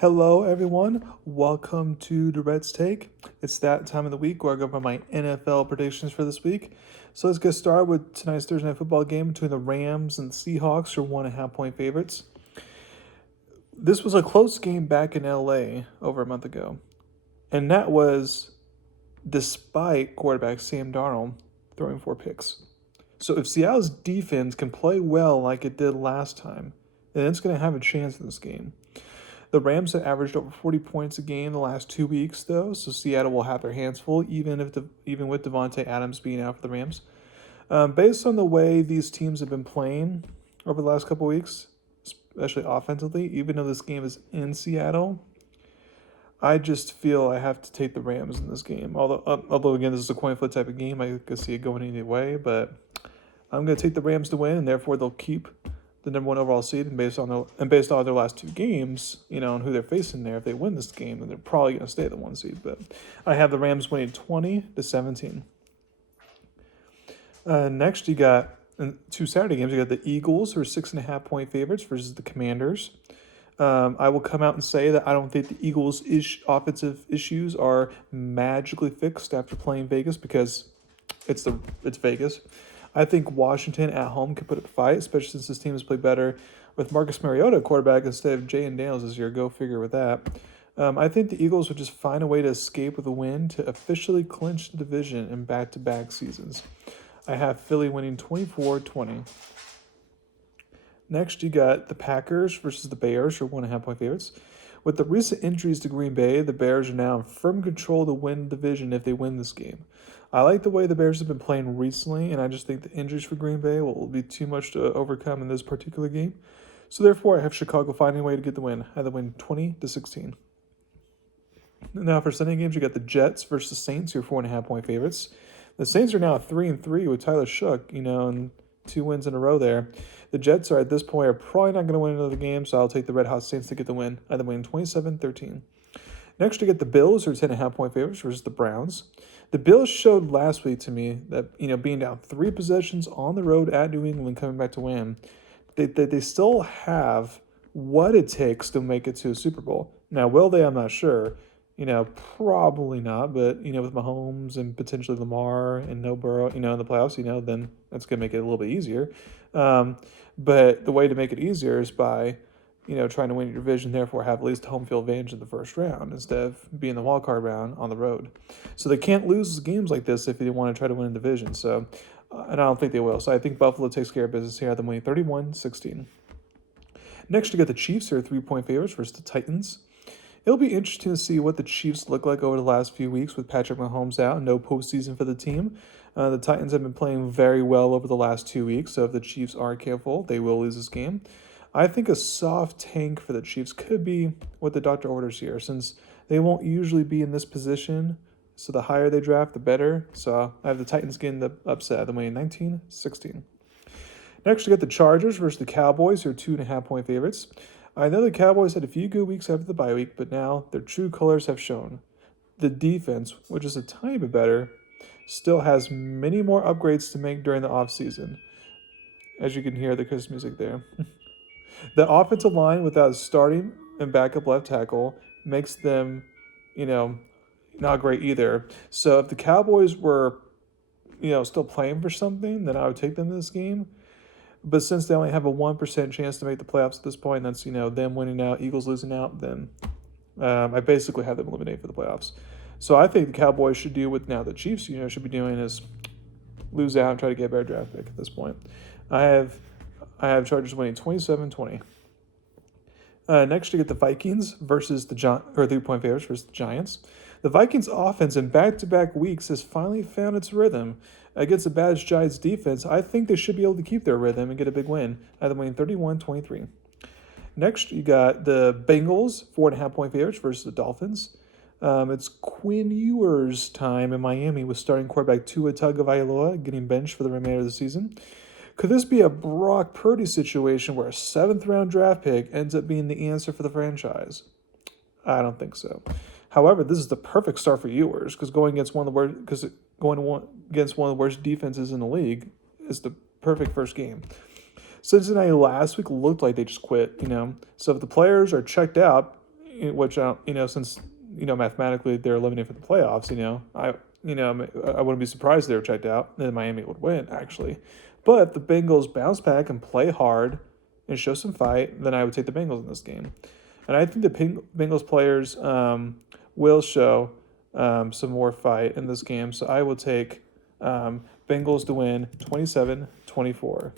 Hello, everyone. Welcome to Durrett's Take. It's that time of the week where I go over my NFL predictions for this week. So let's get started with tonight's Thursday Night Football game between the Rams and the Seahawks, who are 1.5 point favorites. This was a close game back in LA over a month ago, and that was despite quarterback Sam Darnold throwing 4 picks. So if Seattle's defense can play well like it did last time, then it's going to have a chance in this game. The Rams have averaged over 40 points a game the last 2 weeks, though, so Seattle will have their hands full, even with Devontae Adams being out for the Rams. Based on the way these teams have been playing over the last couple weeks, especially offensively, even though this game is in Seattle, I just feel I have to take the Rams in this game. Although again, this is a coin flip type of game, I could see it going either way, but I'm going to take the Rams to win, and therefore they'll keep the number one overall seed, and based on their last 2 games, and who they're facing there, if they win this game, then they're probably going to stay the 1 seed. But I have the Rams winning 20-17. Next, you got in 2 Saturday games. You got the Eagles, who are 6.5 point favorites, versus the Commanders. I will come out and say that I don't think the Eagles' offensive issues are magically fixed after playing Vegas, because it's Vegas. I think Washington at home can put up a fight, especially since this team has played better with Marcus Mariota at quarterback instead of Jay and Daniels this year. Go figure with that. I think the Eagles would just find a way to escape with a win to officially clinch the division in back-to-back seasons. I have Philly winning 24-20. Next, you got the Packers versus the Bears, who are 1.5 point favorites. With the recent injuries to Green Bay, the Bears are now in firm control to win the division if they win this game. I like the way the Bears have been playing recently, and I just think the injuries for Green Bay will be too much to overcome in this particular game. So therefore, I have Chicago finding a way to get the win. I have the win 20-16. Now for Sunday games, you got the Jets versus the Saints, who are 4.5 point favorites. The Saints are now 3-3 with Tyler Shook, and 2 wins in a row there. The Jets are probably not going to win another game, so I'll take the Red Hot Saints to get the win. I have the win 27-13. Next, you get the Bills, who are 10.5 point favorites, versus the Browns. The Bills showed last week to me that, being down 3 possessions on the road at New England, coming back to win, they still have what it takes to make it to a Super Bowl. Now, will they? I'm not sure. Probably not, but, with Mahomes and potentially Lamar and no Burrow, in the playoffs, then that's going to make it a little bit easier. But the way to make it easier is by trying to win your division, therefore have at least home field advantage in the first round instead of being the wild card round on the road. So they can't lose games like this if they want to try to win a division. So, and I don't think they will. So I think Buffalo takes care of business here. They're winning 31-16. Next, you got the Chiefs, who are 3-point favorites versus the Titans. It'll be interesting to see what the Chiefs look like over the last few weeks with Patrick Mahomes out. No postseason for the team. The Titans have been playing very well over the last 2 weeks, so if the Chiefs aren't careful, they will lose this game. I think a soft tank for the Chiefs could be what the doctor orders here, since they won't usually be in this position. So the higher they draft, the better. So I have the Titans getting the upset. I'm winning 19-16. Next, you got the Chargers versus the Cowboys, who are 2.5 point favorites. I know the Cowboys had a few good weeks after the bye week, but now their true colors have shown. The defense, which is a tiny bit better, still has many more upgrades to make during the offseason. As you can hear the Christmas music there. The offensive line without starting and backup left tackle makes them, not great either. So if the Cowboys were, still playing for something, then I would take them in this game. But since they only have a 1% chance to make the playoffs at this point, that's, them winning out, Eagles losing out, then I basically have them eliminated for the playoffs. So I think the Cowboys should do what now the Chiefs, should be doing, is lose out and try to get a better draft pick at this point. I have Chargers winning 27-20. Next, you get the Vikings versus the 3-point favorites versus the Giants. The Vikings' offense in back-to-back weeks has finally found its rhythm. Against a bad Giants defense, I think they should be able to keep their rhythm and get a big win. I have them winning 31-23. Next, you got the Bengals, 4.5 point favorites versus the Dolphins. It's Quinn Ewers' time in Miami with starting quarterback Tua Tagovailoa getting benched for the remainder of the season. Could this be a Brock Purdy situation where a 7th-round draft pick ends up being the answer for the franchise? I don't think so. However, this is the perfect start for Ewers, because going against one of the worst defenses in the league is the perfect first game. Cincinnati last week looked like they just quit, So if the players are checked out, which since mathematically they're eliminated from the playoffs. I wouldn't be surprised if they were checked out. Then Miami would win actually, but if the Bengals bounce back and play hard and show some fight, then I would take the Bengals in this game. And I think the Bengals players will show some more fight in this game. So I will take Bengals to win 27-24.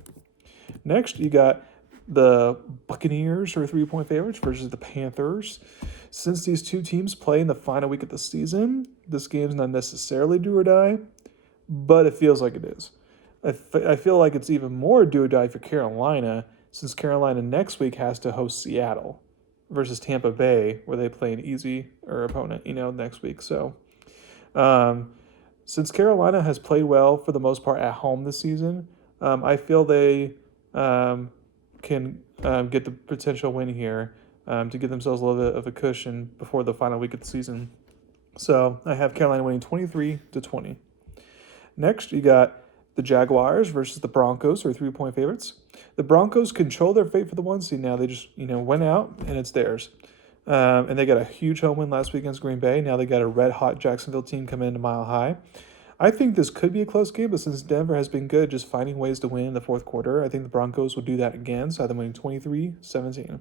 Next, you got the Buccaneers are 3-point favorites versus the Panthers. Since these two teams play in the final week of the season, this game's not necessarily do or die, but it feels like it is. I feel like it's even more do or die for Carolina, since Carolina next week has to host Seattle versus Tampa Bay, where they play an easier opponent, next week. So, since Carolina has played well for the most part at home this season, I feel they can get the potential win here to give themselves a little bit of a cushion before the final week of the season. So I have Carolina winning 23-20. Next, you got the Jaguars versus the Broncos, are 3-point favorites. The Broncos control their fate for the 1 seed now. They just, went out, and it's theirs. And they got a huge home win last week against Green Bay. Now they got a red-hot Jacksonville team coming into Mile High. I think this could be a close game, but since Denver has been good just finding ways to win in the fourth quarter, I think the Broncos will do that again, so I have them winning 23-17.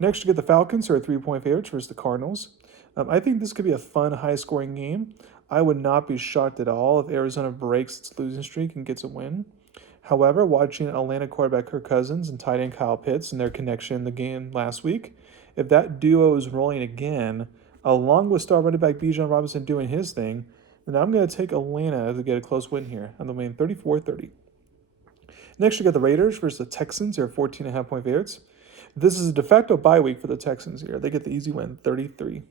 Next, you get the Falcons, who are 3-point favorites versus the Cardinals. I think this could be a fun, high-scoring game. I would not be shocked at all if Arizona breaks its losing streak and gets a win. However, watching Atlanta quarterback Kirk Cousins and tight end Kyle Pitts and their connection in the game last week, if that duo is rolling again, along with star running back Bijan Robinson doing his thing, then I'm going to take Atlanta to get a close win here. I'm going to win 34-30. Next, you got the Raiders versus the Texans. They're 14.5-point favorites. This is a de facto bye week for the Texans here. They get the easy win, 33.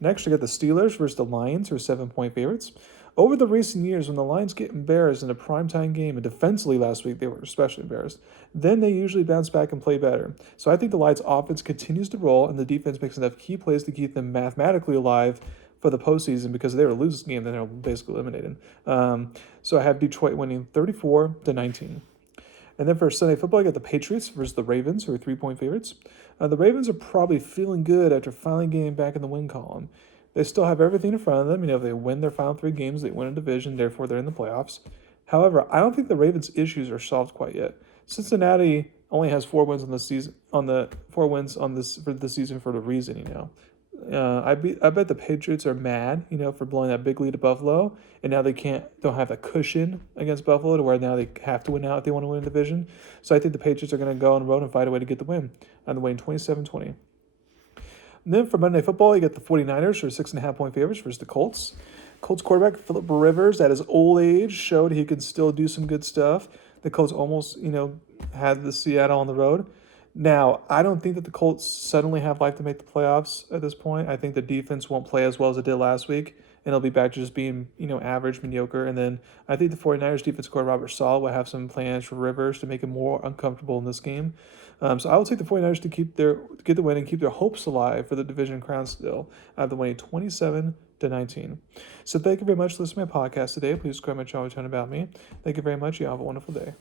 Next, you got the Steelers versus the Lions, who are 7-point favorites. Over the recent years, when the Lions get embarrassed in a primetime game, and defensively last week they were especially embarrassed, then they usually bounce back and play better. So I think the Lions' offense continues to roll, and the defense makes enough key plays to keep them mathematically alive for the postseason, because if they were to lose this game, then they're basically eliminated. So I have Detroit winning 34-19. And then for Sunday football, I got the Patriots versus the Ravens, who are 3-point favorites. The Ravens are probably feeling good after finally getting back in the win column. They still have everything in front of them. If they win their final 3 games, they win a division, therefore they're in the playoffs. However, I don't think the Ravens' issues are solved quite yet. Cincinnati only has 4 wins for the season for the reason. I bet the Patriots are mad, for blowing that big lead to Buffalo, and now they don't have that cushion against Buffalo to where now they have to win out if they want to win a division. So I think the Patriots are going to go on the road and fight a way to get the win. I'm winning 27-20. And then for Monday Football, you get the 49ers, who are 6.5-point favorites versus the Colts. Colts quarterback Phillip Rivers, at his old age, showed he could still do some good stuff. The Colts almost, had the Seattle on the road. Now, I don't think that the Colts suddenly have life to make the playoffs at this point. I think the defense won't play as well as it did last week, and it'll be back to just being, average, mediocre. And then I think the 49ers defense coordinator Robert Saleh will have some plans for Rivers to make him more uncomfortable in this game. So I will take the 49ers to get the win and keep their hopes alive for the division crown still. I have them winning 27-19. So thank you very much for listening to my podcast today. Please subscribe to my channel and tell about me. Thank you very much. You have a wonderful day.